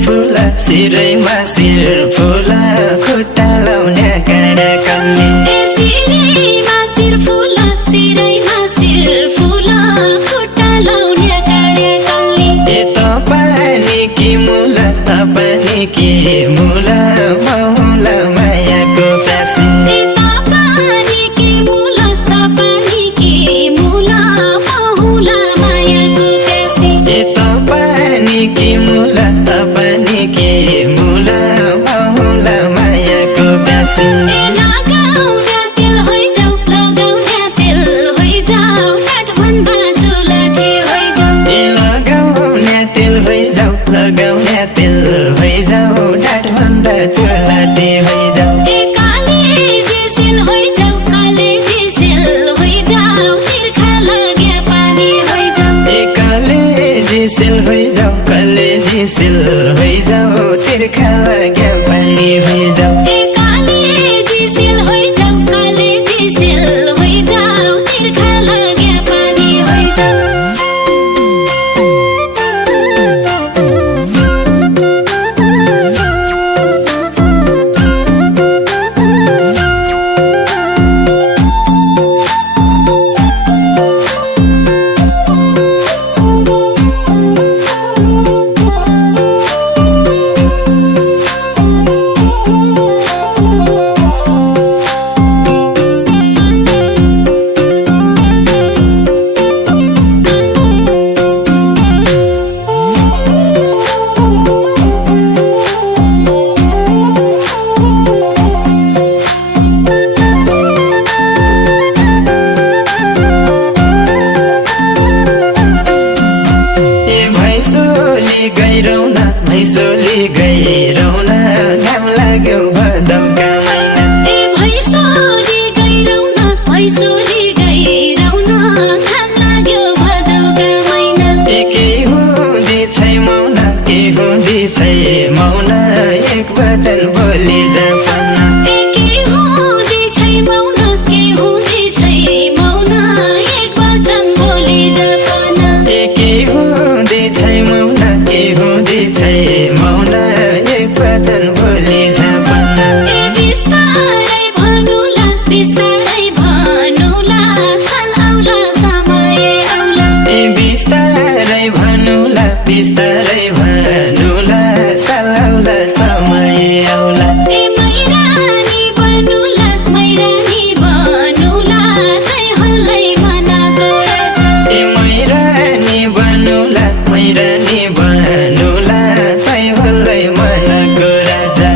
फुला सिरैमा सिर फुला खुट्टा लाउने काँडा कल्ली सिरैमा सिर फुला सिरैमा सिर फुला खुट्टा लाउने काँडा कल्ली तपाईँ कि मुला तपाईँ कि मुला बहुला मायाको प्यासी तपाईँ कि मुला तपाईँ कि मुला बहुला मायाको प्यासी तपाईँ कि मुला तपाईँ कि मुला बहुला मायाको प्यासी लगाउने तेल होइजाऊ लगाउने तेल होइजाऊ नाटभन्दा चुलाठी होइजाऊ लगाउने तेल होइजाऊ लगाउने तेल होइजाऊ डाँठभन्दा चुलाठी होइजाऊ काले जिसेल होइजाऊ काले जिसेल होइजाऊ तिर्खा लाग्या पानी होइजाऊ काले जिसेल होइजाऊ काले जिसेल होइजाऊ तिर्खा लाग्या पानी होइजाऊ काले जिसेल होइजाऊ काले जिसेल होइजाऊ तिर्खा लाग्या पानी होइजाऊ भैँसोली गइरौना घाम लाग्यो भदौका महिना भैँसोली गइरौना भैँसोली गइरौना घाम लाग्यो भदौका महिना के हुँदी छै मौना के हुँदी छै मौना एक वचन बोली जापाना के हुँदी छै मौना के हुँदी छै मौना एक वचन बोली जापाना के हुँदी छै मौना के हुँदी छै मौना एक वचन बोली जापाना बिस्तारै भनुला साल आउला समय आउला बिस्तारै भनुला बिस्तारै भनुला साल आउला समय आउला मैरानी बनुला तै हल्लै मनको राजा मैरानी बनुला तै हल्लै मनको राजा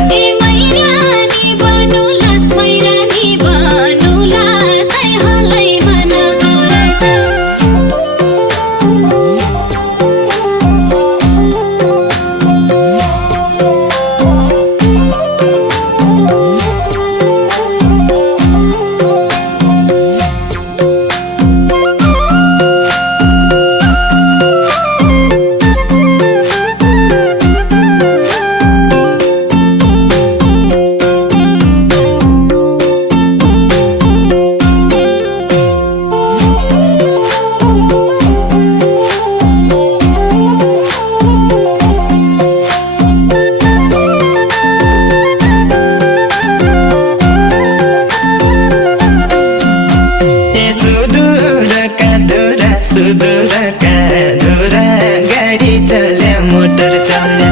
मैरानी बनुला तै हल्लै मनको राजा सुदूरका धुरा गाडी चल्या मोटर चल्या